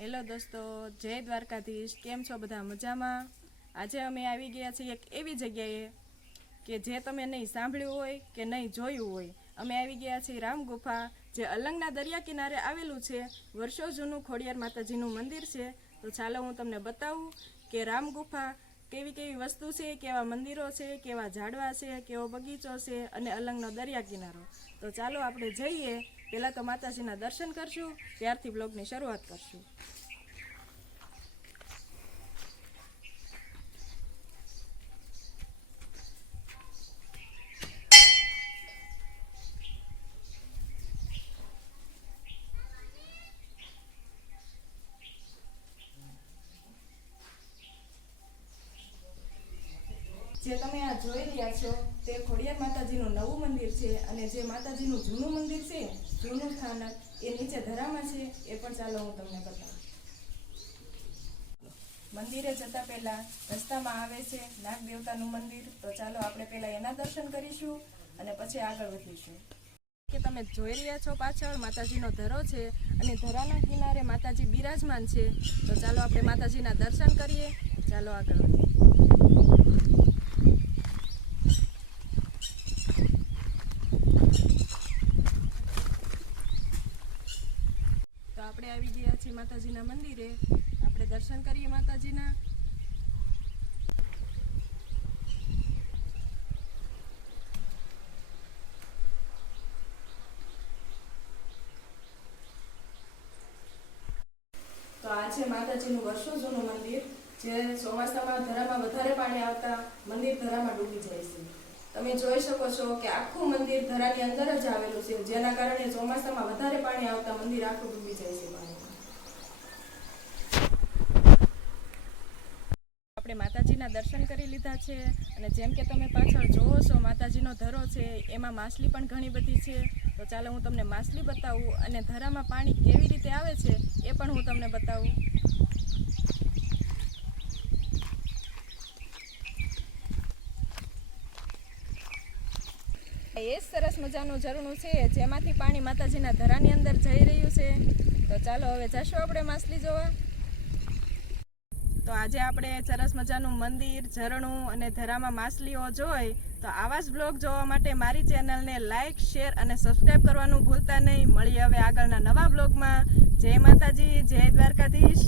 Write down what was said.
Hello દોસ્તો, જય દ્વારકાધીશ। કેમ છો બધા? મજામાં? આજે અમે આવી ગયા છીએ એક એવી જગ્યાએ કે જે તમે નહીં સાંભળ્યું હોય કે નહીં જોયું હોય। અમે આવી ગયા છીએ રામ ગુફા, જે અલંગના દરિયા કિનારે આવેલું છે। વર્ષો જૂનું ખોડિયાર માતાજીનું મંદિર છે। તો ચાલો હું તમને બતાવું કે રામ ગુફા કેવી કેવી વસ્તુ છે, કેવા મંદિરો છે, કેવા ઝાડવા છે, કેવો બગીચો છે અને અલંગનો દરિયા કિનારો। તો ચાલો આપણે જઈએ। પહેલાં તો માતાજીના દર્શન કરશું, ત્યારથી બ્લોગની શરૂઆત કરશું। જે તમે આ જોઈ રહ્યા છો તે ખોડિયાર માતાજીનું નવું મંદિર છે અને જે માતાજીનું જૂનું મંદિર છે, જૂનું સ્થાનક એ નીચે ધરામાં છે। એ પણ ચાલો હું તમને બતાવું। મંદિરે જતા પહેલા રસ્તામાં આવે છે નાગ દેવતાનું મંદિર। તો ચાલો આપણે પહેલા એના દર્શન કરીશું અને પછી આગળ વધીશું। કે તમે જોઈ રહ્યા છો પાછળ માતાજીનો ધરો છે અને ધરાના કિનારે માતાજી બિરાજમાન છે। તો ચાલો આપણે માતાજીના દર્શન કરીએ। ચાલો આગળ વધીએ। તો આપણે આવી ગયા છીએ માતાજીના મંદિરે। આપણે દર્શન કરીએ માતાજીના। તો આ છે માતાજીનું વર્ષો જૂનું મંદિર, જે ચોમાસામાં ધરામાં વધારે પાણી આવતા મંદિર ધરામાં ડૂબી જાય છે। તમે જોઈ શકો છો કે આખું મંદિર ધરાની અંદર જ આવેલું છે, જેના કારણે ચોમાસામાં વધારે પાણી આવતા મંદિર આખું ડૂબી જાય છે પાણીમાં। આપણે માતાજીના દર્શન કરી લીધા છે અને જેમ કે તમે પાછળ જોવો છો માતાજીનો ધરો છે, એમાં માછલી પણ ઘણી બધી છે। તો ચાલો હું તમને માછલી બતાવું અને ધરામાં પાણી કેવી રીતે આવે છે એ પણ હું તમને બતાવું। એ સરસ મજાનું ઝરણું છે જેમાંથી પાણી માતાજીના ધરાની અંદર જઈ રહ્યું છે। તો ચાલો હવે જશું આપણે માછલી જોવા। તો આજે આપણે સરસ મજાનું મંદિર, ઝરણું અને ધરામાં માછલીઓ જોઈ। તો આવા જ બ્લોગ જોવા માટે મારી ચેનલને લાઇક, શેર અને સબસ્ક્રાઈબ કરવાનું ભૂલતા નહીં। મળીએ હવે આગળના નવા બ્લોગમાં। જય માતાજી, જય દ્વારકાધીશ।